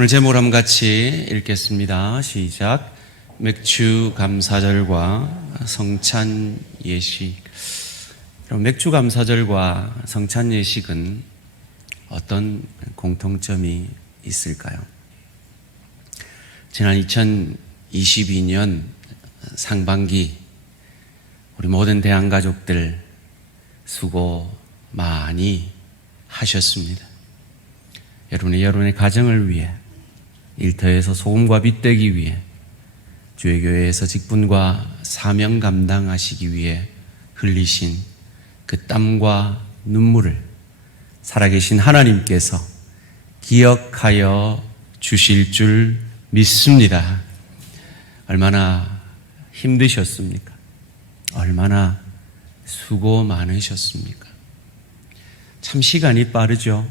오늘 제목을 한번 같이 읽겠습니다. 시작. 맥주 감사절과 성찬 예식. 맥주 감사절과 성찬 예식은 어떤 공통점이 있을까요? 지난 2022년 상반기 우리 모든 대한가족들 수고 많이 하셨습니다. 여러분의 가정을 위해, 일터에서 소금과 빛 되기 위해, 주의 교회에서 직분과 사명 감당하시기 위해 흘리신 그 땀과 눈물을 살아계신 하나님께서 기억하여 주실 줄 믿습니다. 얼마나 힘드셨습니까? 얼마나 수고 많으셨습니까? 참 시간이 빠르죠.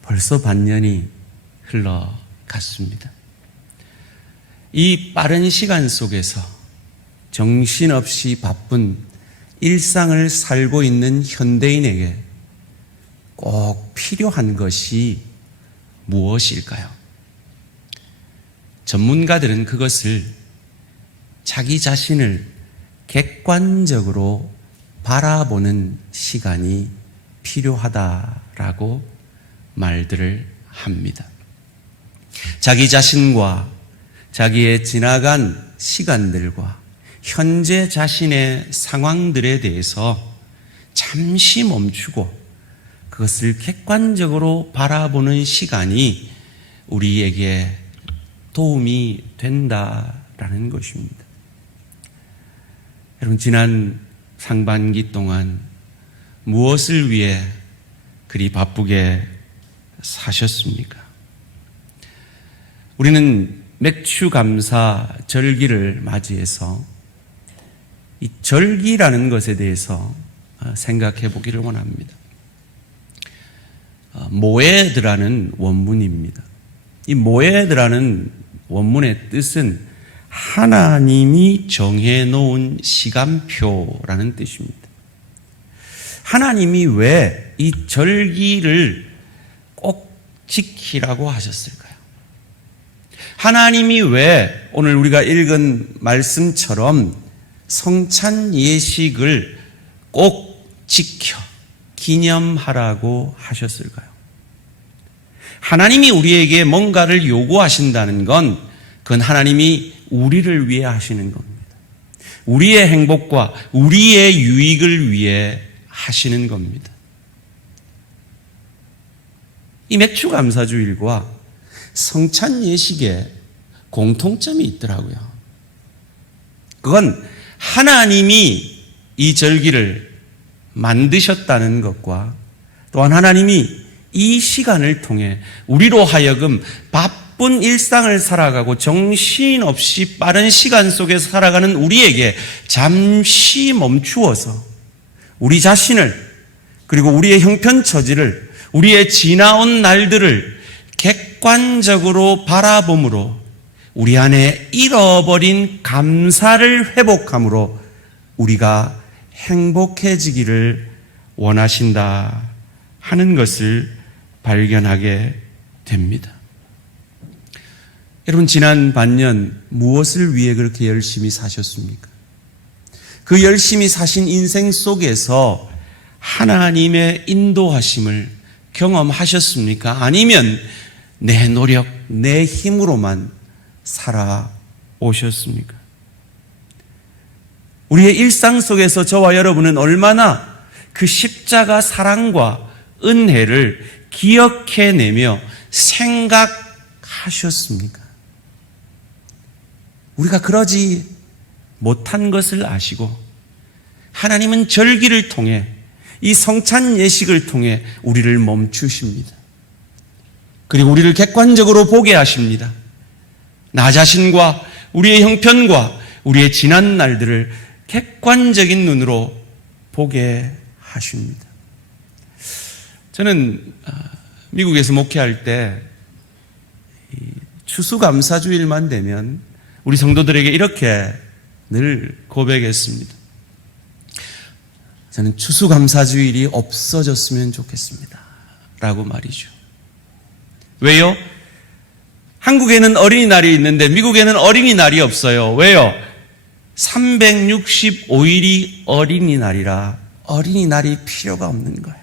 벌써 반년이 흘러갔습니다. 이 빠른 시간 속에서 정신없이 바쁜 일상을 살고 있는 현대인에게 꼭 필요한 것이 무엇일까요? 전문가들은 그것을 자기 자신을 객관적으로 바라보는 시간이 필요하다라고 말들을 합니다. 자기 자신과 자기의 지나간 시간들과 현재 자신의 상황들에 대해서 잠시 멈추고 그것을 객관적으로 바라보는 시간이 우리에게 도움이 된다라는 것입니다. 여러분, 지난 상반기 동안 무엇을 위해 그리 바쁘게 사셨습니까? 우리는 맥주 감사 절기를 맞이해서 이 절기라는 것에 대해서 생각해 보기를 원합니다. 모에드라는 원문입니다. 이 모에드라는 원문의 뜻은 하나님이 정해놓은 시간표라는 뜻입니다. 하나님이 왜 이 절기를 꼭 지키라고 하셨을까요? 하나님이 왜 오늘 우리가 읽은 말씀처럼 성찬 예식을 꼭 지켜 기념하라고 하셨을까요? 하나님이 우리에게 뭔가를 요구하신다는 건 그건 하나님이 우리를 위해 하시는 겁니다. 우리의 행복과 우리의 유익을 위해 하시는 겁니다. 이 맥주 감사주일과 성찬 예식에 공통점이 있더라고요. 그건 하나님이 이 절기를 만드셨다는 것과 또한 하나님이 이 시간을 통해 우리로 하여금 바쁜 일상을 살아가고 정신없이 빠른 시간 속에서 살아가는 우리에게 잠시 멈추어서 우리 자신을, 그리고 우리의 형편처지를, 우리의 지나온 날들을 객관적으로 바라봄으로 우리 안에 잃어버린 감사를 회복함으로 우리가 행복해지기를 원하신다 하는 것을 발견하게 됩니다. 여러분, 지난 반년 무엇을 위해 그렇게 열심히 사셨습니까? 그 열심히 사신 인생 속에서 하나님의 인도하심을 경험하셨습니까? 아니면 내 노력, 내 힘으로만 살아오셨습니까? 우리의 일상 속에서 저와 여러분은 얼마나 그 십자가 사랑과 은혜를 기억해내며 생각하셨습니까? 우리가 그러지 못한 것을 아시고 하나님은 절기를 통해, 이 성찬 예식을 통해 우리를 멈추십니다. 그리고 우리를 객관적으로 보게 하십니다. 나 자신과 우리의 형편과 우리의 지난 날들을 객관적인 눈으로 보게 하십니다. 저는 미국에서 목회할 때 추수감사주일만 되면 우리 성도들에게 이렇게 늘 고백했습니다. 저는 추수감사주일이 없어졌으면 좋겠습니다 라고 말이죠. 왜요? 한국에는 어린이날이 있는데 미국에는 어린이날이 없어요. 왜요? 365일이 어린이날이라 어린이날이 필요가 없는 거예요.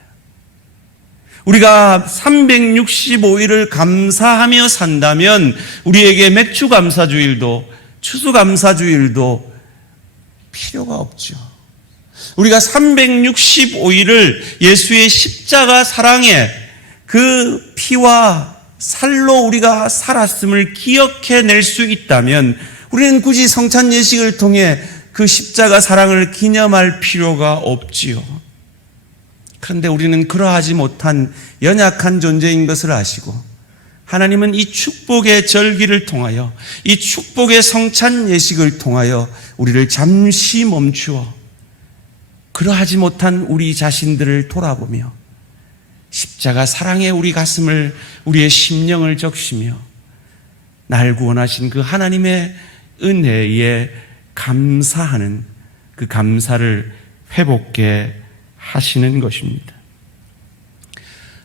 우리가 365일을 감사하며 산다면 우리에게 맥주감사주일도 추수감사주일도 필요가 없죠. 우리가 365일을 예수의 십자가 사랑에 그 피와 살로 우리가 살았음을 기억해낼 수 있다면 우리는 굳이 성찬 예식을 통해 그 십자가 사랑을 기념할 필요가 없지요. 그런데 우리는 그러하지 못한 연약한 존재인 것을 아시고 하나님은 이 축복의 절기를 통하여 이 축복의 성찬 예식을 통하여 우리를 잠시 멈추어 그러하지 못한 우리 자신들을 돌아보며 십자가 사랑의 우리 가슴을 우리의 심령을 적시며 날 구원하신 그 하나님의 은혜에 감사하는 그 감사를 회복게 하시는 것입니다.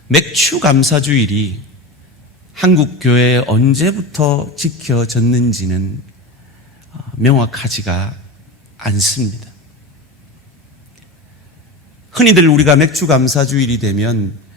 맥주감사주일이 한국교회에 언제부터 지켜졌는지는 명확하지가 않습니다. 흔히들 우리가 맥주감사주일이 되면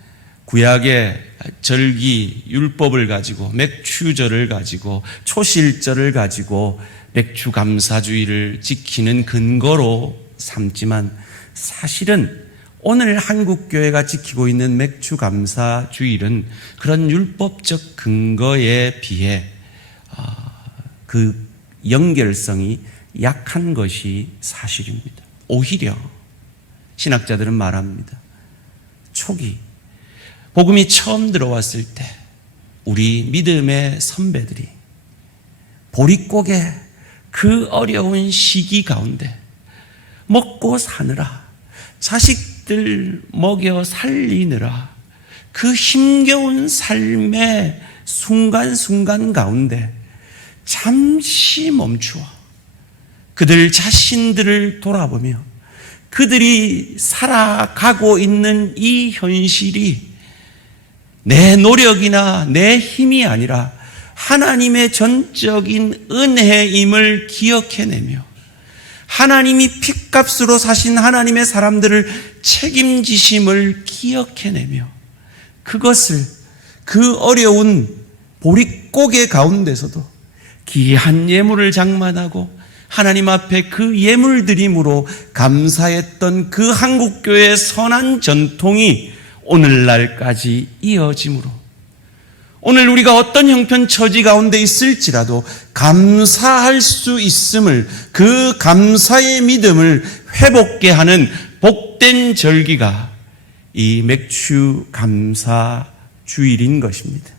구약의 절기, 율법을 가지고 맥추절을 가지고 초실절을 가지고 맥주감사주일을 지키는 근거로 삼지만 사실은 오늘 한국교회가 지키고 있는 맥주감사주일은 그런 율법적 근거에 비해 그 연결성이 약한 것이 사실입니다. 오히려 신학자들은 말합니다. 초기 복음이 처음 들어왔을 때 우리 믿음의 선배들이 보릿고개 그 어려운 시기 가운데 먹고 사느라 자식들 먹여 살리느라 그 힘겨운 삶의 순간순간 가운데 잠시 멈추어 그들 자신들을 돌아보며 그들이 살아가고 있는 이 현실이 내 노력이나 내 힘이 아니라 하나님의 전적인 은혜임을 기억해내며 하나님이 핏값으로 사신 하나님의 사람들을 책임지심을 기억해내며 그것을 그 어려운 보릿고개 가운데서도 귀한 예물을 장만하고 하나님 앞에 그 예물 드림으로 감사했던 그 한국교회의 선한 전통이 오늘날까지 이어짐으로 오늘 우리가 어떤 형편처지 가운데 있을지라도 감사할 수 있음을 그 감사의 믿음을 회복게 하는 복된 절기가 이 맥주 감사 주일인 것입니다.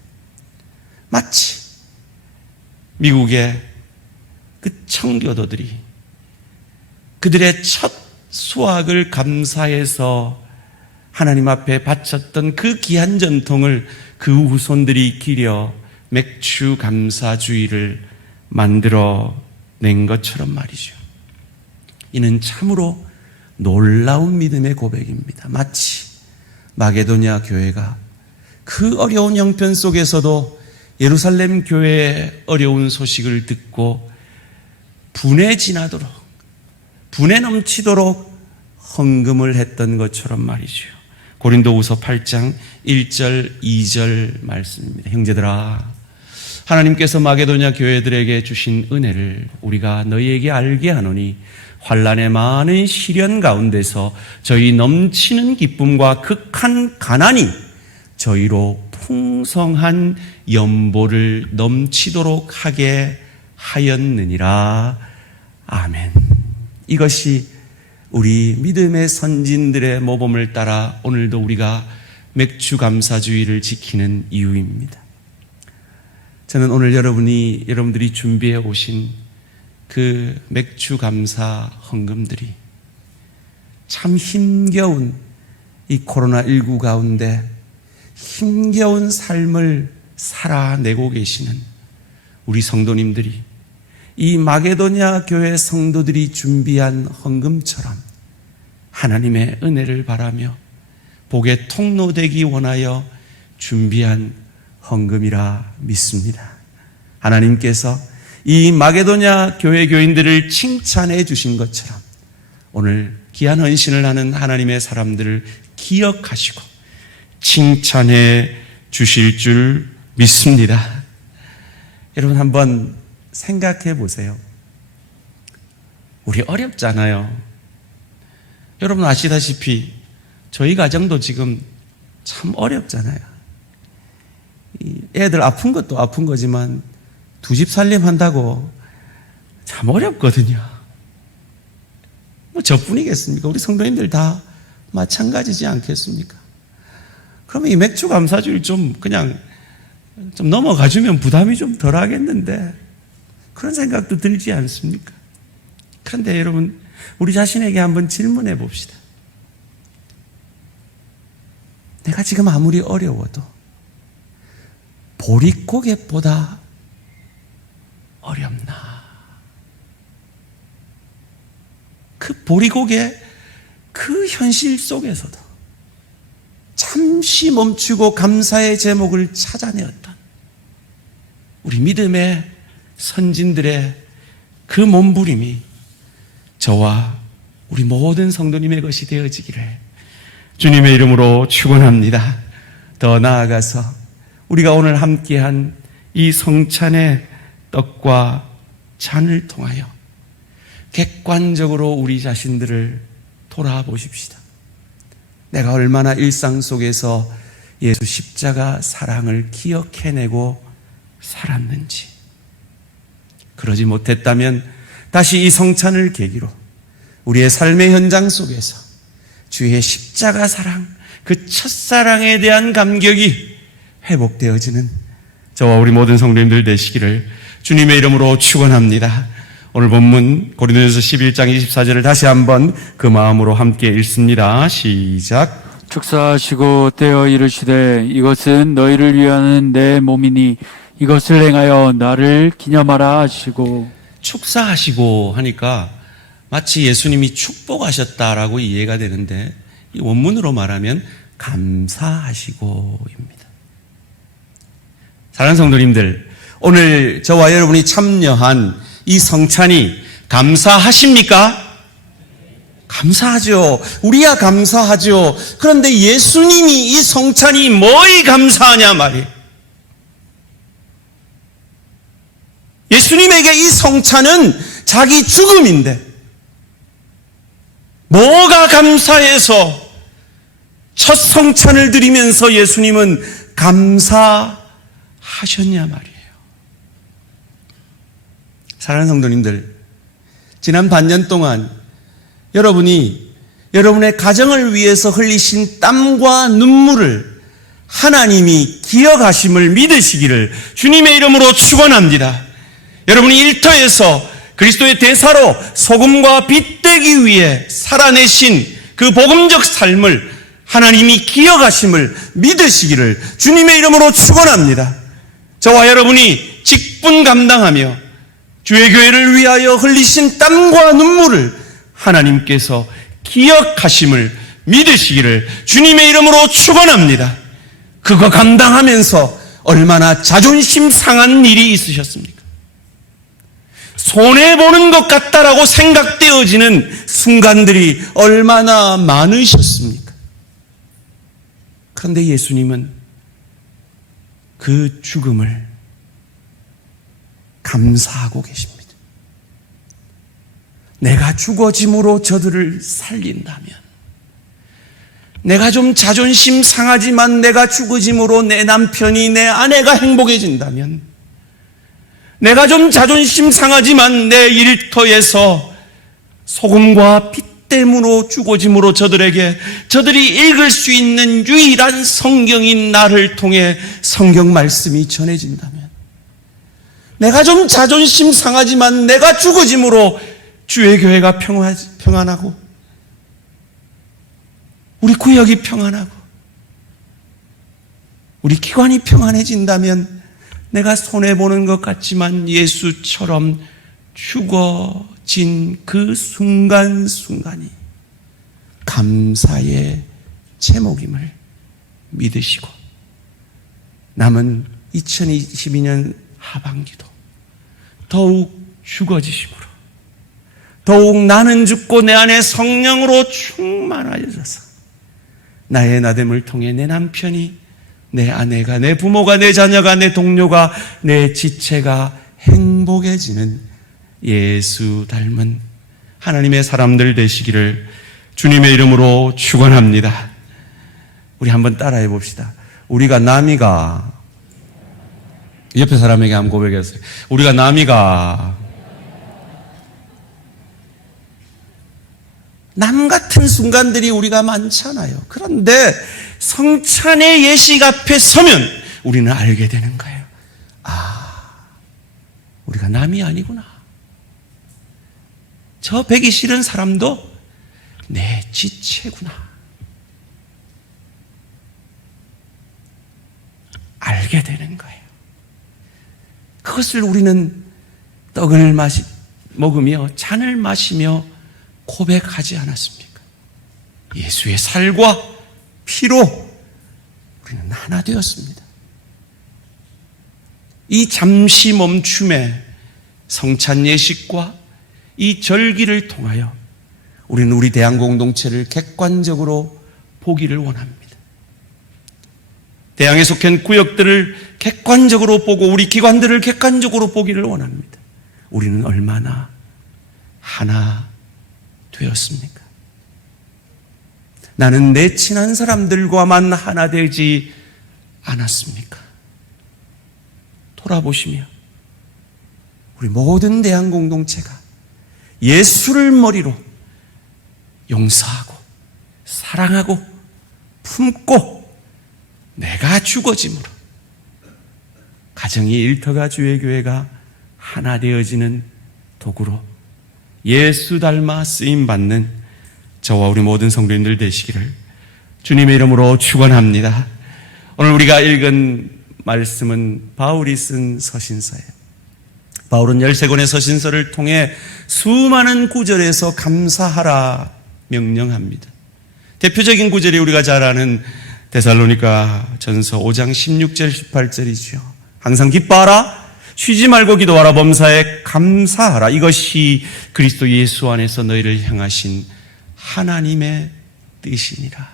마치 미국의 그 청교도들이 그들의 첫 수확을 감사해서 하나님 앞에 바쳤던 그 귀한 전통을 그 후손들이 기려 맥주 감사주의를 만들어낸 것처럼 말이죠. 이는 참으로 놀라운 믿음의 고백입니다. 마치 마게도냐 교회가 그 어려운 형편 속에서도 예루살렘 교회의 어려운 소식을 듣고 분에 지나도록 분에 넘치도록 헌금을 했던 것처럼 말이죠. 고린도후서 8장 1절 2절 말씀입니다. 형제들아 하나님께서 마게도냐 교회들에게 주신 은혜를 우리가 너희에게 알게 하노니 환난의 많은 시련 가운데서 저희 넘치는 기쁨과 극한 가난이 저희로 풍성한 연보를 넘치도록 하게 하였느니라. 아멘. 이것이 우리 믿음의 선진들의 모범을 따라 오늘도 우리가 맥주감사주의를 지키는 이유입니다. 저는 오늘 여러분들이 준비해 오신 그 맥주감사 헌금들이 참 힘겨운 이 코로나19 가운데 힘겨운 삶을 살아내고 계시는 우리 성도님들이 이 마게도냐 교회 성도들이 준비한 헌금처럼 하나님의 은혜를 바라며 복의 통로되기 원하여 준비한 헌금이라 믿습니다. 하나님께서 이 마게도냐 교회 교인들을 칭찬해 주신 것처럼 오늘 귀한 헌신을 하는 하나님의 사람들을 기억하시고 칭찬해 주실 줄 믿습니다. 여러분 한번 생각해 보세요. 우리 어렵잖아요. 여러분 아시다시피 저희 가정도 지금 참 어렵잖아요. 애들 아픈 것도 아픈 거지만 두 집 살림한다고 참 어렵거든요. 뭐 저뿐이겠습니까? 우리 성도님들 다 마찬가지지 않겠습니까? 그러면 이 맥주 감사주일 좀 그냥 좀 넘어가주면 부담이 좀 덜 하겠는데 그런 생각도 들지 않습니까? 그런데 여러분 우리 자신에게 한번 질문해 봅시다. 내가 지금 아무리 어려워도 보릿고개보다 어렵나? 그 보릿고개 그 현실 속에서도 잠시 멈추고 감사의 제목을 찾아내었던 우리 믿음의 선진들의 그 몸부림이 저와 우리 모든 성도님의 것이 되어지기를 주님의 이름으로 축원합니다. 더 나아가서 우리가 오늘 함께한 이 성찬의 떡과 잔을 통하여 객관적으로 우리 자신들을 돌아보십시다. 내가 얼마나 일상 속에서 예수 십자가 사랑을 기억해내고 살았는지. 그러지 못했다면 다시 이 성찬을 계기로 우리의 삶의 현장 속에서 주의 십자가 사랑, 그 첫사랑에 대한 감격이 회복되어지는 저와 우리 모든 성도님들 되시기를 주님의 이름으로 축원합니다. 오늘 본문 고린도전서 11장 24절을 다시 한번 그 마음으로 함께 읽습니다. 시작. 축사하시고 떼어 이르시되 이것은 너희를 위하는 내 몸이니 이것을 행하여 나를 기념하라 하시고. 축사하시고 하니까 마치 예수님이 축복하셨다라고 이해가 되는데 이 원문으로 말하면 감사하시고입니다. 사랑하는 성도님들, 오늘 저와 여러분이 참여한 이 성찬이 감사하십니까? 감사하죠. 우리야 감사하죠. 그런데 예수님이 이 성찬이 뭐에 감사하냐 말이에요. 예수님에게 이 성찬은 자기 죽음인데 뭐가 감사해서 첫 성찬을 드리면서 예수님은 감사하셨냐 말이에요. 사랑하는 성도님들, 지난 반년 동안 여러분이 여러분의 가정을 위해서 흘리신 땀과 눈물을 하나님이 기억하심을 믿으시기를 주님의 이름으로 축원합니다. 여러분이 일터에서 그리스도의 대사로 소금과 빛 되기 위해 살아내신 그 복음적 삶을 하나님이 기억하심을 믿으시기를 주님의 이름으로 축원합니다. 저와 여러분이 직분 감당하며 주의 교회를 위하여 흘리신 땀과 눈물을 하나님께서 기억하심을 믿으시기를 주님의 이름으로 축원합니다. 그거 감당하면서 얼마나 자존심 상한 일이 있으셨습니까? 손해보는 것 같다라고 생각되어지는 순간들이 얼마나 많으셨습니까? 그런데 예수님은 그 죽음을 감사하고 계십니다. 내가 죽어짐으로 저들을 살린다면, 내가 좀 자존심 상하지만 내가 죽어짐으로 내 남편이, 내 아내가 행복해진다면, 내가 좀 자존심 상하지만 내 일터에서 소금과 빛됨으로 죽어짐으로 저들이 읽을 수 있는 유일한 성경인 나를 통해 성경 말씀이 전해진다면, 내가 좀 자존심 상하지만 내가 죽어짐으로 주의 교회가 평안하고 우리 구역이 평안하고 우리 기관이 평안해진다면 내가 손해보는 것 같지만 예수처럼 죽어진 그 순간순간이 감사의 제목임을 믿으시고 남은 2022년 하반기도 더욱 죽어지심으로, 더욱 나는 죽고 내 안에 성령으로 충만하여져서 나의 나됨을 통해 내 남편이, 내 아내가, 내 부모가, 내 자녀가, 내 동료가, 내 지체가 행복해지는 예수 닮은 하나님의 사람들 되시기를 주님의 이름으로 축원합니다. 우리 한번 따라해 봅시다. 우리가 남이가, 옆에 사람에게 한번 고백했어요. 우리가 남이가 남 같은 순간들이 우리가 많잖아요. 그런데 성찬의 예식 앞에 서면 우리는 알게 되는 거예요. 아, 우리가 남이 아니구나. 저 배기 싫은 사람도 내 지체구나. 알게 되는 거예요. 그것을 우리는 떡을 먹으며 잔을 마시며 고백하지 않았습니까? 예수의 살과 피로 우리는 하나 되었습니다. 이 잠시 멈춤의 성찬 예식과 이 절기를 통하여 우리는 우리 대항공동체를 객관적으로 보기를 원합니다. 대항에 속한 구역들을 객관적으로 보고 우리 기관들을 객관적으로 보기를 원합니다. 우리는 얼마나 하나 되었습니까? 나는 내 친한 사람들과만 하나 되지 않았습니까? 돌아보시며 우리 모든 대항공동체가 예수를 머리로 용서하고 사랑하고 품고 내가 죽어짐으로 가정이 일터가 주의 교회가 하나 되어지는 도구로 예수 닮아 쓰임받는 저와 우리 모든 성도님들 되시기를 주님의 이름으로 축원합니다. 오늘 우리가 읽은 말씀은 바울이 쓴 서신서예요. 바울은 13권의 서신서를 통해 수많은 구절에서 감사하라 명령합니다. 대표적인 구절이 우리가 잘 아는 데살로니가 전서 5장 16절 18절이죠. 항상 기뻐하라, 쉬지 말고 기도하라, 범사에 감사하라. 이것이 그리스도 예수 안에서 너희를 향하신 하나님의 뜻이니라.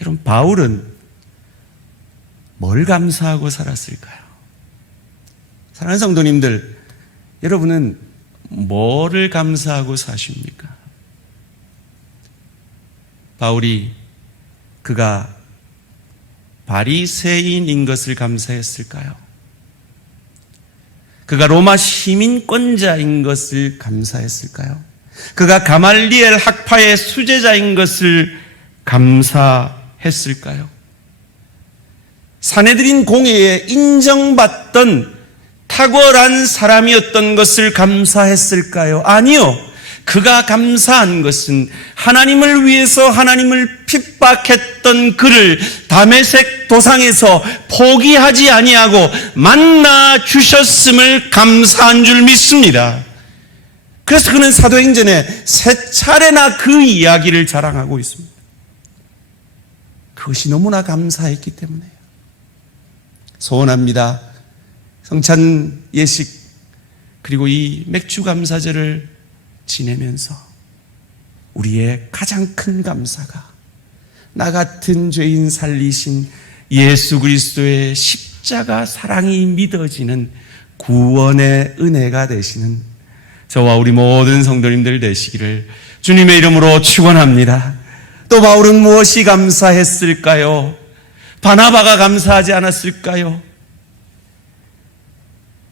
여러분, 바울은 뭘 감사하고 살았을까요? 사랑하는 성도님들, 여러분은 뭐를 감사하고 사십니까? 바울이 그가 바리새인인 것을 감사했을까요? 그가 로마 시민권자인 것을 감사했을까요? 그가 가말리엘 학파의 수제자인 것을 감사했을까요? 사내들인 공회에 인정받던 탁월한 사람이었던 것을 감사했을까요? 아니요. 그가 감사한 것은 하나님을 위해서 하나님을 핍박했던 그를 다메섹 도상에서 포기하지 아니하고 만나 주셨음을 감사한 줄 믿습니다. 그래서 그는 사도행전에 3차례나 그 이야기를 자랑하고 있습니다. 그것이 너무나 감사했기 때문에요. 소원합니다. 성찬 예식 그리고 이 맥주 감사절을 지내면서 우리의 가장 큰 감사가 나 같은 죄인 살리신 예수 그리스도의 십자가 사랑이 믿어지는 구원의 은혜가 되시는 저와 우리 모든 성도님들 되시기를 주님의 이름으로 축원합니다. 또 바울은 무엇이 감사했을까요? 바나바가 감사하지 않았을까요?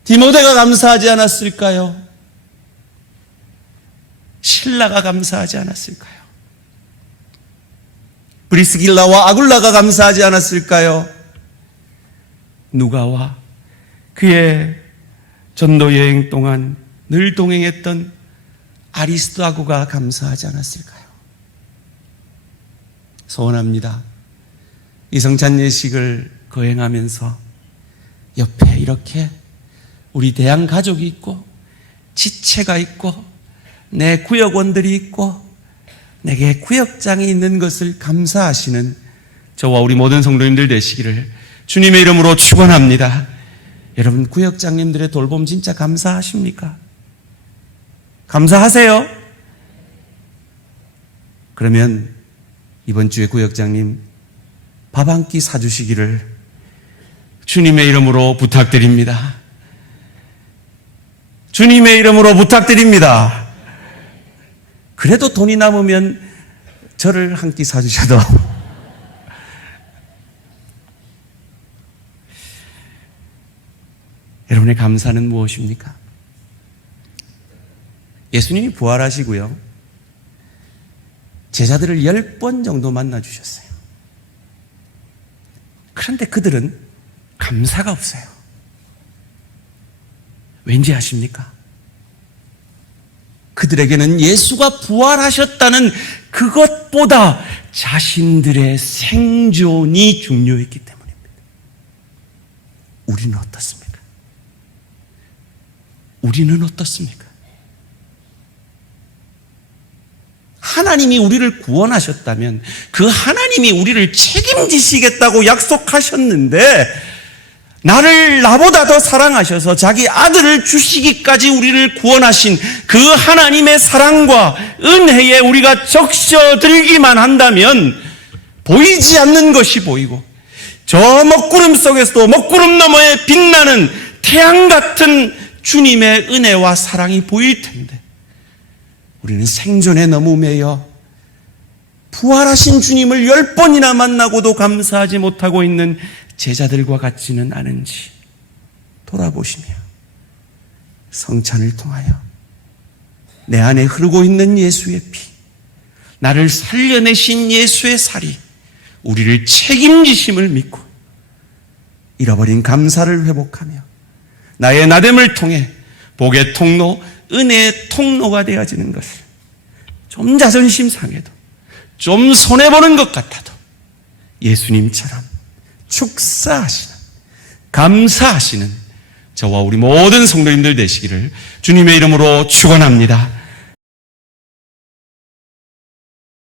디모데가 감사하지 않았을까요? 신라가 감사하지 않았을까요? 브리스길라와 아굴라가 감사하지 않았을까요? 누가와 그의 전도 여행 동안 늘 동행했던 아리스도아고가 감사하지 않았을까요? 소원합니다. 이 성찬 예식을 거행하면서 옆에 이렇게 우리 대한 가족이 있고 지체가 있고 내 구역원들이 있고 내게 구역장이 있는 것을 감사하시는 저와 우리 모든 성도님들 되시기를 주님의 이름으로 축원합니다. 여러분, 구역장님들의 돌봄 진짜 감사하십니까? 감사하세요? 그러면 이번 주에 구역장님 밥 한 끼 사주시기를 주님의 이름으로 부탁드립니다. 주님의 이름으로 부탁드립니다. 그래도 돈이 남으면 저를 한 끼 사주셔도. 여러분의 감사는 무엇입니까? 예수님이 부활하시고요, 제자들을 10번 정도 만나주셨어요. 그런데 그들은 감사가 없어요. 왠지 아십니까? 그들에게는 예수가 부활하셨다는 그것보다 자신들의 생존이 중요했기 때문입니다. 우리는 어떻습니까? 우리는 어떻습니까? 하나님이 우리를 구원하셨다면 그 하나님이 우리를 책임지시겠다고 약속하셨는데, 나보다 더 사랑하셔서 자기 아들을 주시기까지 우리를 구원하신 그 하나님의 사랑과 은혜에 우리가 적셔들기만 한다면 보이지 않는 것이 보이고, 저 먹구름 속에서도 먹구름 너머에 빛나는 태양 같은 주님의 은혜와 사랑이 보일 텐데, 우리는 생존에 너무 매여 부활하신 주님을 10번이나 만나고도 감사하지 못하고 있는 제자들과 같지는 않은지 돌아보시며 성찬을 통하여 내 안에 흐르고 있는 예수의 피, 나를 살려내신 예수의 살이 우리를 책임지심을 믿고 잃어버린 감사를 회복하며 나의 나됨을 통해 복의 통로, 은혜의 통로가 되어지는 것을, 좀 자존심 상해도, 좀 손해보는 것 같아도 예수님처럼 축사하시는, 감사하시는 저와 우리 모든 성도님들 되시기를 주님의 이름으로 축원합니다.